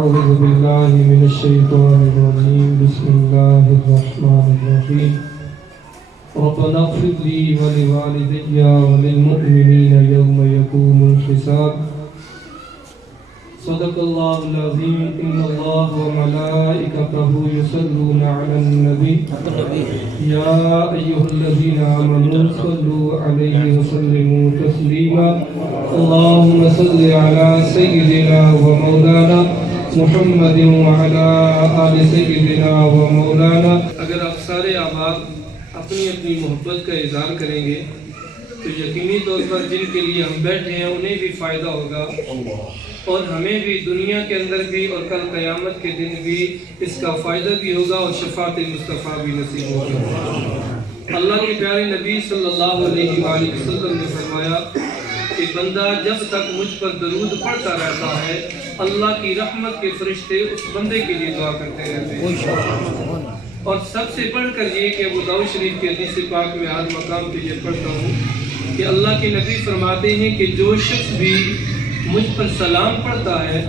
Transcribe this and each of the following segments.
أعوذ بالله من الشيطان الرجيم بسم الله الرحمن الرحيم ربنا اغفر لي ولوالدي وللمؤمنين يوم يقوم الحساب صدق الله العظيم إن الله وملائكته يصلون على النبي يا أيها الذين آمنوا صلوا عليه وسلموا تسليما اللهم صل على سيدنا ومولانا محمد وعلى آل سيدنا ومولانا. اگر آپ سارے احباب اپنی اپنی محبت کا اظہار کریں گے تو یقینی طور پر جن کے لیے ہم بیٹھے ہیں انہیں بھی فائدہ ہوگا اور ہمیں بھی دنیا کے اندر بھی اور کل قیامت کے دن بھی اس کا فائدہ بھی ہوگا اور شفاعت مصطفیٰ بھی نصیب ہوگی. اللہ کے پیارے نبی صلی اللہ علیہ وآلہ وسلم نے فرمایا کہ بندہ جب تک مجھ پر درود پڑھتا رہتا ہے اللہ کی رحمت کے فرشتے اس بندے کے لیے دعا کرتے رہتے ہیں. اور سب سے بڑھ کر یہ کہ ابو داؤد شریف کے حدیث پاک میں آج مقام پہ یہ پڑھتا ہوں کہ اللہ کے نبی فرماتے ہیں کہ جو شخص بھی مجھ پر سلام پڑھتا ہے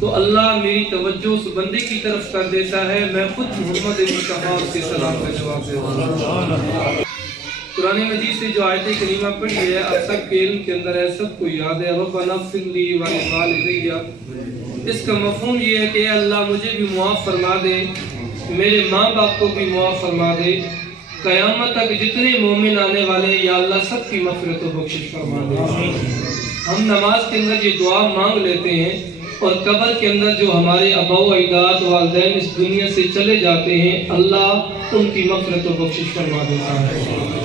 تو اللہ میری توجہ اس بندے کی طرف کر دیتا ہے میں خود محمد مصطفیٰ اس کے سلام کا جواب دیتا ہوں. قرآن مجید سے جو آیت کریمہ پڑھی ہے آپ سب کے علم کے اندر ہے سب کو یاد ہے ربنا اغفر لی ولوالدی. اس کا مفہوم یہ ہے کہ اے اللہ مجھے بھی معاف فرما دے میرے ماں باپ کو بھی معاف فرما دے قیامت تک جتنے مومن آنے والے یا اللہ سب کی مغفرت و بخشش فرما دے. ہم نماز کے اندر یہ دعا مانگ لیتے ہیں اور قبر کے اندر جو ہمارے آباء و اجداد والدین اس دنیا سے چلے جاتے ہیں اللہ ان کی مغفرت و بخشش فرما دیتا ہے.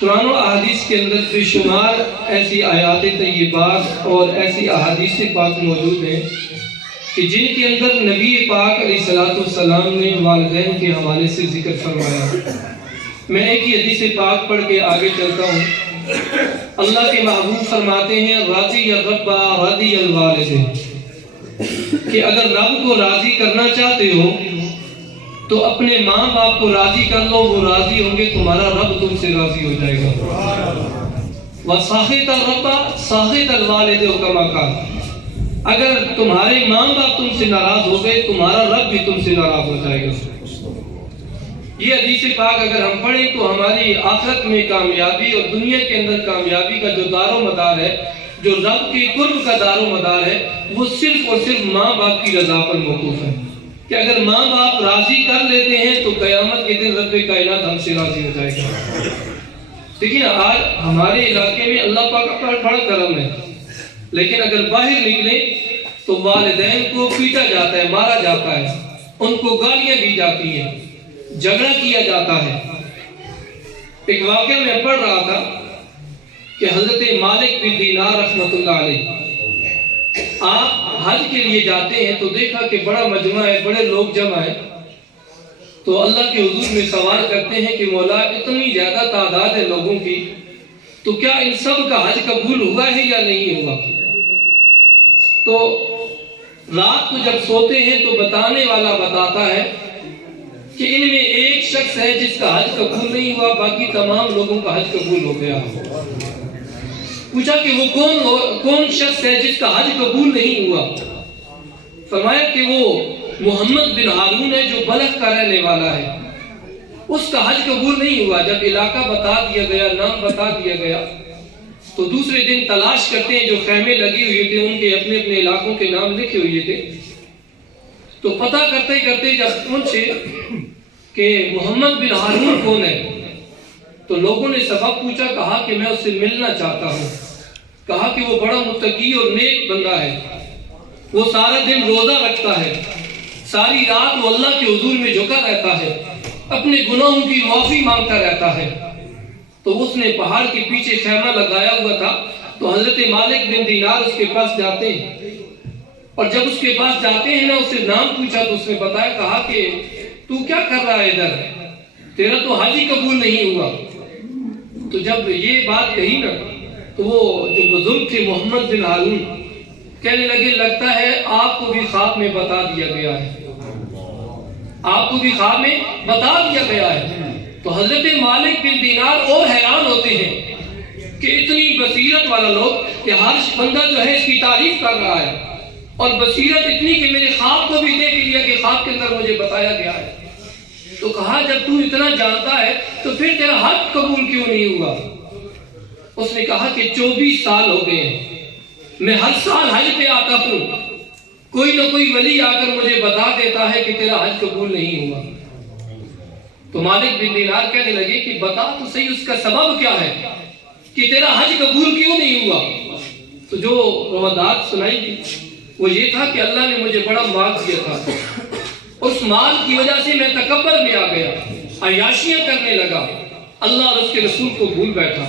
قرآن و احادیث کے اندر بے شمار ایسی آیات طیبات اور ایسی احادیث پاک موجود ہیں کہ جن کے اندر نبی پاک علیہ السلام نے والدین کے حوالے سے ذکر فرمایا. میں ایک ہی حدیث پاک پڑھ کے آگے چلتا ہوں. اللہ کے محبوب فرماتے ہیں راضی الرب راضی الوالد کہ اگر رب کو راضی کرنا چاہتے ہو تو اپنے ماں باپ کو راضی کر لو وہ راضی ہوں گے تمہارا رب تم سے راضی ہو جائے گا. وَسَاخِتَ الرَّبَّ سَاخِتَ الْوَالِدِ كَمَا قَالَ اگر تمہارے ماں باپ تم سے ناراض ہو گئے تمہارا رب بھی تم سے ناراض ہو جائے گا. یہ حدیث پاک اگر ہم پڑھیں تو ہماری آخرت میں کامیابی اور دنیا کے اندر کامیابی کا جو دار و مدار ہے جو رب کے قرب کا دار و مدار ہے وہ صرف اور صرف ماں باپ کی رضا پر موقوف ہے کہ اگر ماں باپ راضی کر لیتے ہیں تو قیامت کے دن رب کائنات ہم سے راضی ہو جائے گا. لیکن آج ہمارے علاقے میں اللہ پاک کا بڑا کرم ہے لیکن اگر باہر نکلیں تو والدین کو پیٹا جاتا ہے مارا جاتا ہے ان کو گالیاں دی جاتی ہیں جھگڑا کیا جاتا ہے. ایک واقعہ میں پڑھ رہا تھا کہ حضرت مالک بن دینار رحمۃ اللہ علیہ آپ حج کے لیے جاتے ہیں تو دیکھا کہ بڑا مجمع ہے بڑے لوگ جمع ہیں تو اللہ کے حضور میں سوال کرتے ہیں کہ مولا اتنی زیادہ تعداد ہے لوگوں کی تو کیا ان سب کا حج قبول ہوا ہے یا نہیں ہوا. تو رات کو جب سوتے ہیں تو بتانے والا بتاتا ہے کہ ان میں ایک شخص ہے جس کا حج قبول نہیں ہوا باقی تمام لوگوں کا حج قبول ہو گیا. پوچھا کہ وہ کون شخص ہے جس کا حج قبول نہیں ہوا. فرمایا کہ وہ محمد بن ہارون ہے جو بلخ کا رہنے والا ہے اس کا حج قبول نہیں ہوا. جب علاقہ بتا دیا گیا نام بتا دیا گیا تو دوسرے دن تلاش کرتے ہیں جو خیمے لگے ہوئے تھے ان کے اپنے اپنے علاقوں کے نام لکھے ہوئے تھے تو پتہ کرتے کرتے جب پہنچے کہ محمد بن ہارون کون ہے تو لوگوں نے سبب پوچھا کہا کہ میں اس سے ملنا چاہتا ہوں. کہا کہ وہ بڑا متقی اور نیک بندہ ہے وہ سارا دن روزہ رکھتا ہے ساری رات وہ اللہ کے حضور میں جھکا رہتا ہے اپنے گناہوں کی معافی مانگتا رہتا ہے. تو اس نے پہاڑ کے پیچھے خیمہ لگایا ہوا تھا تو حضرت مالک بن دینار اس کے پاس جاتے ہیں اور جب اس کے پاس جاتے ہیں نا اس سے نام پوچھا تو اس نے بتایا کہا کہ تو کیا کر رہا ہے ادھر تیرا تو حج ہی قبول نہیں ہوا. تو جب یہ بات کہی نا تو وہ جو بزرگ تھے محمد بن ہارون کہنے لگے لگتا ہے آپ کو بھی خواب میں بتا دیا گیا ہے آپ کو بھی خواب میں بتا دیا گیا ہے. تو حضرت مالک بن دینار اور حیران ہوتے ہیں کہ اتنی بصیرت والا لوگ کہ ہر بندہ جو ہے اس کی تعریف کر رہا ہے اور بصیرت اتنی کہ میرے خواب کو بھی دیکھ لیا کہ خواب کے اندر مجھے بتایا گیا ہے۔ تو کہا جب تو اتنا جانتا ہے تو پھر تیرا حج قبول کیوں نہیں ہوا؟ اس نے کہا کہ 24 سال ہو گئے ہیں، میں ہر سال حج پہ آتا ہوں، کوئی نہ کوئی ولی آ کر مجھے بتا دیتا ہے کہ تیرا حج قبول نہیں ہوا۔ تو مالک بن دینار کہنے لگے کہ بتا تو صحیح اس کا سبب کیا ہے کہ تیرا حج قبول کیوں نہیں ہوا؟ تو جو روادات سنائی دی وہ یہ تھا کہ اللہ نے مجھے بڑا مال دیا تھا، اس مال کی وجہ سے میں تکبر میں آ گیا، عیاشیاں کرنے لگا، اللہ اور اس کے رسول کو بھول بیٹھا،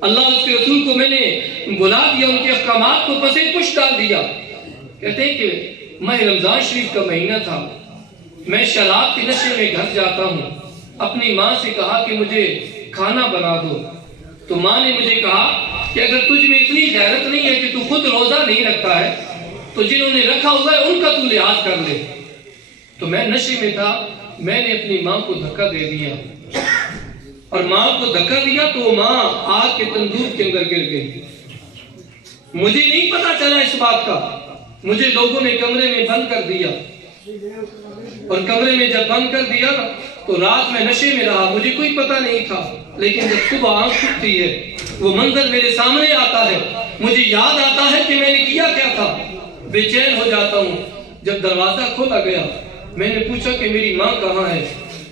اللہ اور اس کے رسول کو میں نے بلا دیا، ان کے احکامات کو پسے پش ڈال دیا۔ کہتے ہیں کہ ماہ رمضان شریف کا مہینہ تھا، میں شراب کے نشے میں گھر جاتا ہوں، اپنی ماں سے کہا کہ مجھے کھانا بنا دو، تو ماں نے مجھے کہا کہ اگر تجھ میں اتنی غیرت نہیں ہے کہ تو خود روزہ نہیں رکھتا ہے تو جنہوں نے رکھا ہوا ہے ان کا تو لحاظ کر لے۔ تو میں نشے میں تھا، میں نے اپنی ماں کو دھکا دے دیا، اور ماں کو دھکا دیا تو وہ ماں آگ کے تندور کے اندر گر گئی۔ مجھے نہیں پتا چلا اس بات کا، مجھے لوگوں نے کمرے میں بند کر دیا، اور کمرے میں جب بند کر دیا تو رات میں نشے میں رہا، مجھے کوئی پتہ نہیں تھا، لیکن جب صبح آنکھ کھلتی ہے وہ منظر میرے سامنے آتا ہے، مجھے یاد آتا ہے کہ میں نے کیا کیا تھا، بے چین ہو جاتا ہوں۔ جب دروازہ کھولا گیا میں نے پوچھا کہ میری ماں کہاں ہے؟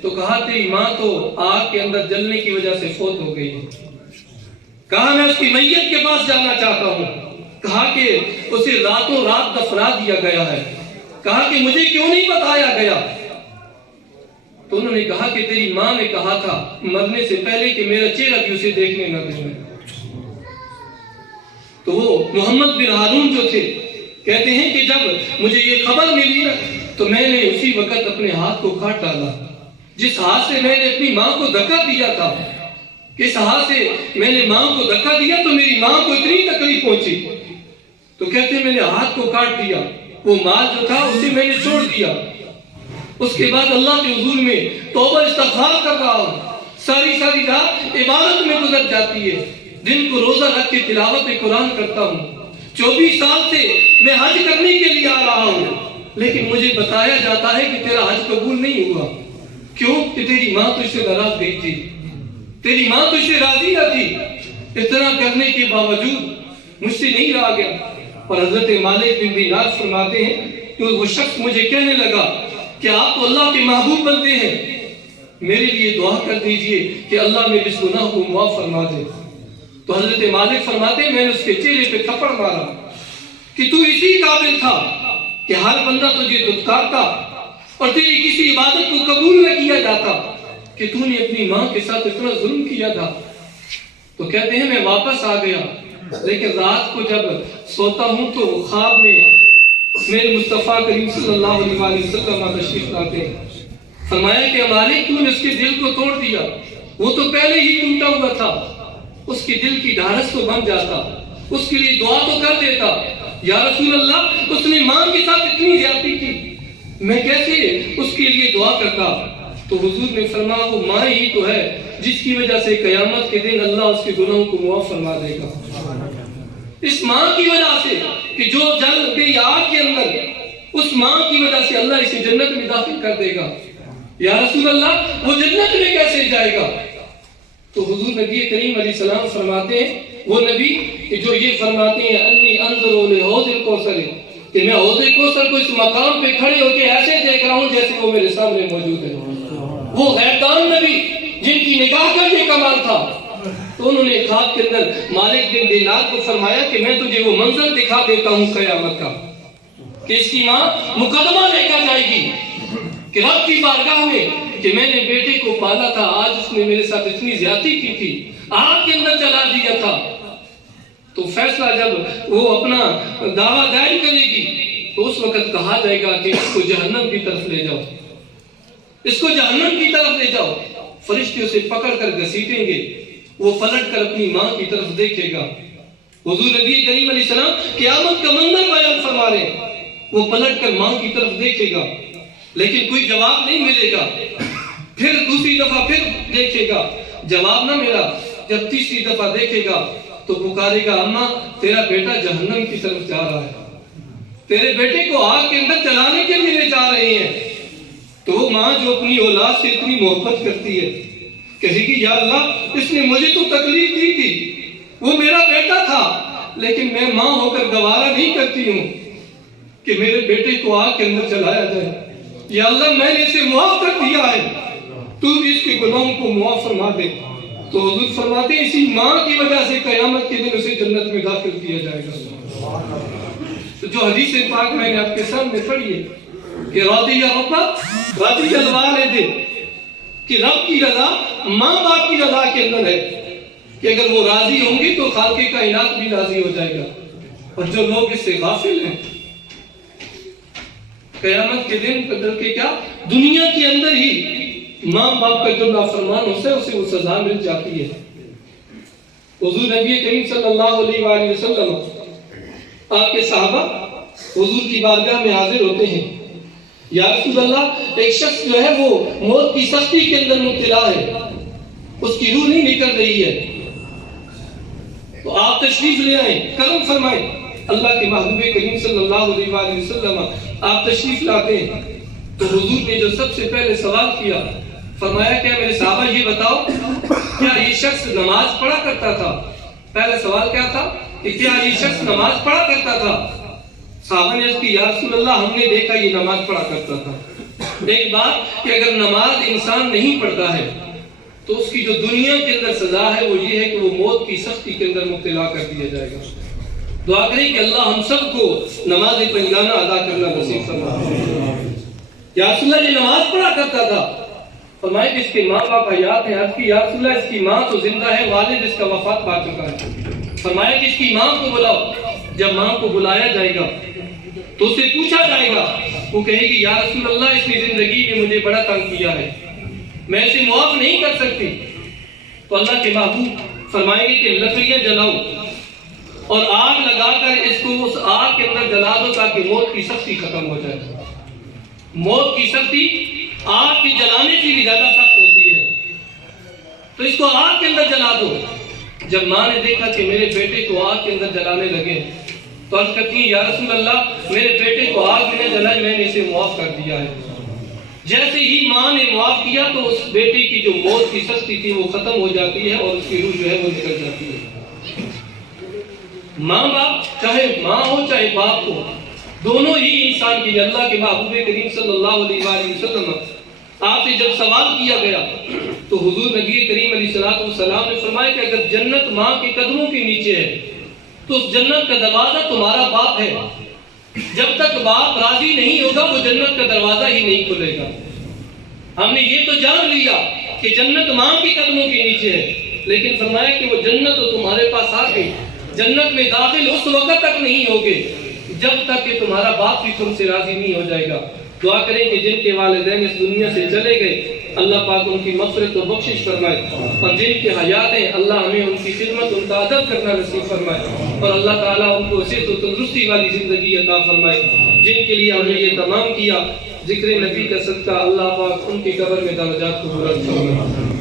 تو کہا تیری ماں تو آگ کے اندر جلنے کی وجہ سے فوت ہو گئی ہے۔ کہا میں اس کی میت کے پاس جانا چاہتا ہوں، کہا کہ اسے راتوں رات دفنا دیا گیا ہے، کہا کہ مجھے کیوں نہیں بتایا گیا؟ تو انہوں نے کہا کہ تیری ماں نے کہا تھا مرنے سے پہلے کہ میرا چہرہ بھی اسے دیکھنے نہ دوں۔ تو وہ محمد بن ہارون جو تھے کہتے ہیں کہ جب مجھے یہ خبر ملی نا تو میں نے اسی وقت اپنے ہاتھ کو کاٹ ڈالا، جس ہاتھ سے میں نے اپنی ماں کو دھکا دیا تھا، کس ہاتھ سے میں نے ماں کو دھکا دیا تو میری ماں کو اتنی تکلیف پہنچی، تو کہتے ہیں میں نے ہاتھ کو کاٹ دیا، وہ مال جو تھا اسے میں نے چھوڑ دیا۔ اس کے بعد اللہ کے حضور میں توبہ استغفار کر رہا ہوں، ساری رات عبادت میں گزر جاتی ہے، دن کو روزہ رکھ کے تلاوت قرآن کرتا ہوں، 24 سال سے میں حج کرنے کے لیے آ رہا ہوں، لیکن مجھے بتایا جاتا ہے کہ تیرا حج قبول نہیں ہوا۔ کیوں؟ کہ تیری ماں تجھ سے ناراض گئی تھی، تیری ماں تجھ سے راضی نہ تھی، اتنا کرنے کے باوجود مجھ سے نہیں رہا گیا۔ اور حضرت مالک بن دینار فرماتے ہیں کہ وہ شخص مجھے کہنے لگا کہ آپ تو اللہ کے محبوب بنتے ہیں، میرے لیے دعا کر دیجئے کہ اللہ میرے اس گناہ کو معاف فرما دے۔ تو حضرت مالک فرماتے ہیں میں نے اس کے چہرے پہ تھپڑ مارا کہ تو اسی قابل تھا کہ ہر بندہ تجھے دھتکارتا اور تیری کسی عبادت کو قبول نہ کیا جاتا، کہ تو نے اپنی ماں کے ساتھ اتنا ظلم کیا تھا۔ تو کہتے ہیں میں واپس آ گیا، لیکن رات کو جب سوتا ہوں تو خواب میں میرے مصطفیٰ کریم صلی اللہ علیہ وسلم تشریف لاتے ہیں، فرمایا کہ مالک تو نے اس کے دل کو توڑ دیا، وہ تو پہلے ہی ٹوٹا ہوا تھا، اس کے دل کی ڈھارس تو بن جاتا، اس کے لیے دعا تو کر دیتا۔ یا رسول اللہ اس نے ماں کے ساتھ اتنی زیادتی کی، میں کیسے اس کے لیے دعا کرتا؟ تو حضور نے فرمایا وہ ماں ہی تو ہے جس کی وجہ سے قیامت کے دن اللہ اس کے گناہوں کو معاف فرما دے گا، اس ماں کی وجہ سے کہ جو جل گئی آگ کے اندر، اس ماں کی وجہ سے اللہ اسے جنت میں داخل کر دے گا۔ یا رسول اللہ وہ جنت میں کیسے جائے گا؟ تو حضور نبی کریم علیہ السلام فرماتے ہیں، وہ نبی کہ جو یہ فرماتے ہیں انی انظر لحوض الکوثر، کہ میں حوض کوثر کو اس مقام پہ کھڑے ہو کے ایسے دیکھ رہا ہوں جیسے وہ میرے سامنے موجود ہے۔ وہ غیبدان نبی جن کی نگاہ کا یہ کمال تھا، تو انہوں نے خواب کے اندر مالک بن دینار کو فرمایا کہ میں تجھے وہ منظر دکھا دیتا ہوں قیامت کا، کہ اس کی ماں مقدمہ لے کر جائے گی کہ رب کی بارگاہ میں کہ میں نے بیٹے کو پالا تھا، آج اس نے میرے ساتھ اتنی زیادتی کی تھی، آگ کے اندر چلا دیا تھا۔ تو فیصلہ جب وہ اپنا دعویٰ دائر کرے گی تو اس وقت کہا جائے گا کہ اس کو جہنم کی طرف لے جاؤ، اس کو جہنم کی طرف لے جاؤ۔ فرشتے اسے پکڑ کر گھسیٹیں گے، وہ پلٹ کر اپنی ماں کی طرف دیکھے گا۔ حضور نبی کریم علیہ السلام قیامت کا منظر بیان فرما رہے ہیں، وہ پلٹ کر ماں کی طرف دیکھے گا لیکن کوئی جواب نہیں ملے گا، پھر دوسری دفعہ پھر دیکھے گا، جواب نہ ملا، جب تیسری دفعہ دیکھے گا تو پکارے گا اماں تیرا بیٹا جہنم کی طرف جا رہا ہے۔ تیرے بیٹے کو آگ کے اندر جلانے کے لیے لے جا رہے ہیں. تو وہ ماں جو اپنی اولاد سے اتنی محبت کرتی ہے کہے گی یا اللہ اس نے مجھے تو تکلیف دی تھی, وہ میرا بیٹا تھا, لیکن میں ماں ہو کر گوارا نہیں کرتی ہوں کہ میرے بیٹے کو آگ کے اندر جلایا جائے. یا اللہ میں نے اسے معاف کر دیا ہے, تو بھی اس کے گناہوں کو معاف فرما دے. تو حضور فرماتے ہیں اسی ماں کی وجہ سے قیامت کے دن اسے جنت میں داخل کیا جائے گا. تو جو حدیث پاک میں نے آپ کے سامنے پڑھی ہے کہ راضی الوالدین, کہ رب کی رضا ماں باپ کی رضا کے اندر ہے کہ اگر وہ راضی ہوں گے تو خالق کائنات بھی راضی ہو جائے گا. اور جو لوگ اس سے غافل ہیں قیامت کے دن قدر کے کیا دنیا کے اندر ہی ماں باپ کا جو نافرمان ہوتا ہے اسے وہ سزا مل جاتی ہے. حضور نبی کریم صلی اللہ علیہ وآلہ وسلم آپ کے صحابہ حضور کی بارگاہ میں حاضر ہوتے ہیں. یا رسول اللہ ایک شخص جو ہے وہ موت کی سختی کے اندر مبتلا ہے, اس کی روح نہیں نکل رہی ہے, تو آپ تشریف لے آئیں, کرم فرمائیں. اللہ کے محبوب کریم صلی اللہ علیہ وآلہ وسلم آپ تشریف لاتے ہیں تو حضور نے جو سب سے پہلے سوال کیا فرمایا کیا میرے صحابہ یہ بتاؤ کیا یہ شخص نماز پڑھا کرتا تھا. پہلا سوال کیا تھا کہ کیا یہ شخص نماز پڑھا کرتا تھا. صحابہ نے عرض کی یا رسول اللہ ہم نے دیکھا یہ نماز پڑھا کرتا تھا. ایک بات کہ اگر نماز انسان نہیں پڑھتا ہے تو اس کی جو دنیا کے اندر سزا ہے وہ یہ ہے کہ وہ موت کی سختی کے اندر مبتلا کر دیا جائے گا. دعا کریں کہ اللہ ہم سب کو نماز پنجگانہ ادا کرنا نصیب فرمائے. یا رسول اللہ یہ نماز پڑھا کرتا تھا. فرمائے کہ اس کے ماں باپ حیات ہیں. عرض کی یا رسول اللہ اس کی ماں تو زندہ ہے, والد اس کا وفات پا چکا ہے. فرمایا کہ اس کی ماں کو بلاؤ. جب ماں کو بلایا جائے گا تو اسے پوچھا جائے گا, وہ کہے گی یا رسول اللہ اس نے زندگی میں مجھے بڑا تنگ کیا ہے, میں اسے معاف نہیں کر سکتی. تو اللہ کے محبوب فرمائیں گے کہ لکڑیاں جلاؤ اور آگ لگا کر اس کو اس آگ کے اندر جلا دو تاکہ موت کی سختی ختم ہو جائے. موت کی سختی آگ کی جلانے سے بھی زیادہ سخت ہوتی ہے, تو اس کو آگ کے اندر جلا دو. جب ماں نے دیکھا کہ میرے بیٹے کو آگ کے اندر جلانے لگے تو عرض کرتی ہیں یا رسول اللہ میرے بیٹے کو آگ میں نے جلایا, میں نے اسے معاف کر دیا ہے. جیسے ہی ماں نے معاف کیا تو اس بیٹے کی جو موت کی سختی تھی وہ ختم ہو جاتی ہے اور اس کی روح جو ہے وہ نکل جاتی ہے. ماں باپ چاہے ماں ہو چاہے باپ ہو دونوں ہی انسان کی. اللہ کے محبوب کریم صلی اللہ علیہ وآلہ وسلم آپ سے جب سوال کیا گیا تو حضور نبی کریم علیہ السلام نے فرمایا کہ اگر جنت ماں کے قدموں کے نیچے ہے تو اس جنت کا دروازہ تمہارا باپ ہے. جب تک باپ راضی نہیں ہوگا وہ جنت کا دروازہ ہی نہیں کھلے گا. ہم نے یہ تو جان لیا کہ جنت ماں کے قدموں کے نیچے ہے, لیکن فرمایا کہ وہ جنت تو تمہارے پاس آ گئی. جنت میں داخل اس وقت تک نہیں ہوگے جب تک کہ تمہارا باپ بھی تم سے راضی نہیں ہو جائے گا. دعا کریں کہ جن کے والدین اس دنیا سے چلے گئے اللہ پاک ان کی مغفرت و بخشش فرمائے, اور جن کے حیات ہیں اللہ ہمیں ان کی خدمت ان کا ادب کرنا نصیب فرمائے, اور اللہ تعالیٰ ان کو صحت و تندرستی والی زندگی عطا فرمائے. جن کے لیے ہم نے یہ تمام کیا ذکر نبی کا صدقہ اللہ پاک ان کی قبر میں درجات کو بلند فرمائے.